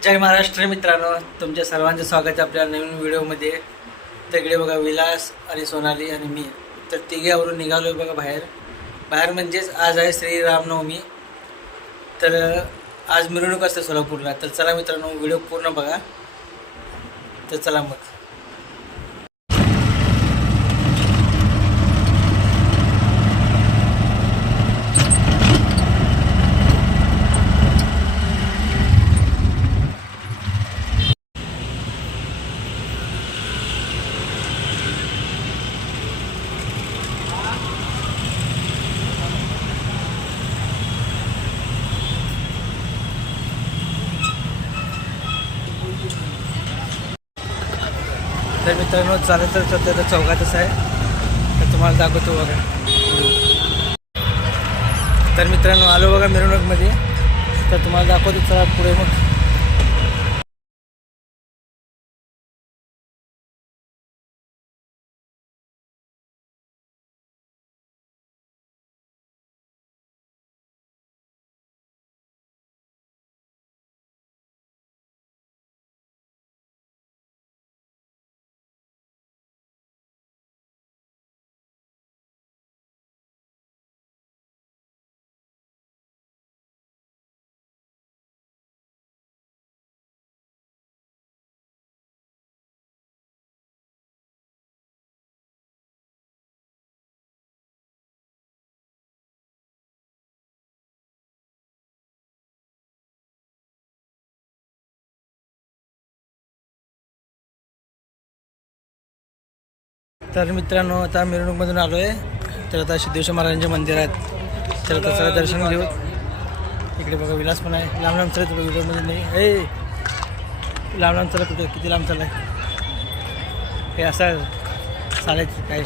जय महाराष्ट्र मित्रांनो तुमच्या सर्वांचं स्वागत आहे आपल्या नवीन व्हिडिओमध्ये. तिकडे बघा विलास आणि सोनाली आणि मी. तर तिघ्यावरून निघालो आहे बघा बाहेर. बाहेर म्हणजेच आज आहे श्री रामनवमी. तर आज मिरवणूक असते सोलापूरला. तर चला मित्रांनो व्हिडिओ पूर्ण बघा. तर चला मग. तर मित्रांनो चालत तर सध्या चौकातच आहे. तर तुम्हाला दाखवतो बघा. तर मित्रांनो आलो बघा मिरवणूकमध्ये. तर तुम्हाला दाखवतो चला पुढे मग. तर मित्रांनो आता मिरवणूकमधून आलो आहे तर आता सिद्धेश्वर महाराजांचे मंदिर आहेत. तर आता दर्शन घेऊ इकडे बघा विलास पण आहे. लांब लांब चला तुला व्हिडिओमध्ये नाही. हे लांब लांब चला कुठे? किती लांब चाललाय? हे असं चालायचं काय?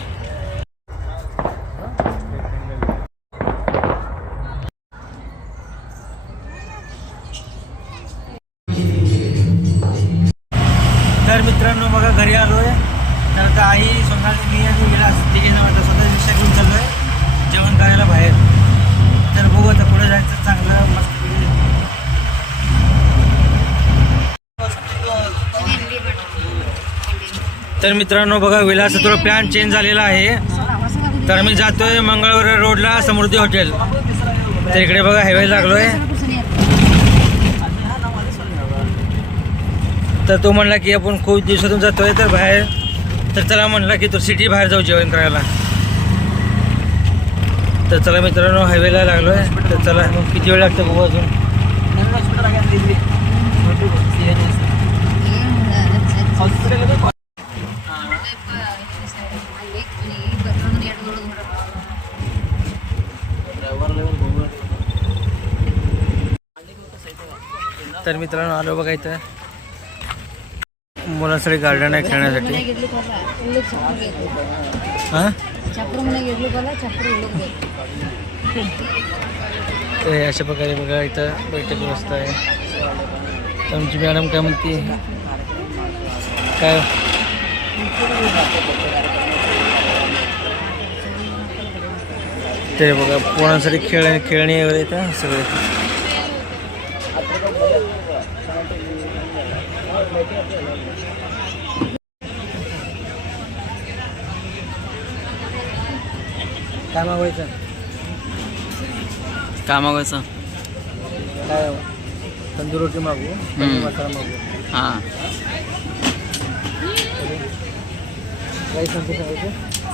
तर मित्रांनो बघा घरी आलो आहे आता आई सोनाली मी आणि विलास आहे ना आता स्वतः रिक्षा घेऊन चाललो आहे जेवण करायला बाहेर. तर बघू आता पुढे जायचं चांगलं मस्त तर मित्रांनो बघा विलास थोडं प्लॅन चेंज झालेला आहे. तर मी जातोय मंगळवार रोडला समृद्धी हॉटेल तर इकडे बघा हायवे लागलोय. तर तो म्हणला की आपण खूप दिवसातून जातोय तर बाहेर तर चला म्हणला की तो सिटी बाहेर जाऊ जेवण करायला. तर चला मित्रांनो हायवेला लागलोय. तर चला मग किती वेळ लागतो बघू अजून? तर मित्रांनो आलो बघा इथं. मुलांसाठी गार्डन आहे खेळण्यासाठी. अशा प्रकारे बघा इथं बैठक व्यवस्था आहे. तर आमची मॅडम काय म्हणते? काय? ते बघा पोरांसाठी खेळ खेळणी वगैरे इथं सगळे. काय मागवायचं काय मागवायचं काय तंदूर रोटी मागू पनीर मसाला मागू. हां. काही सांगतो सांगायचं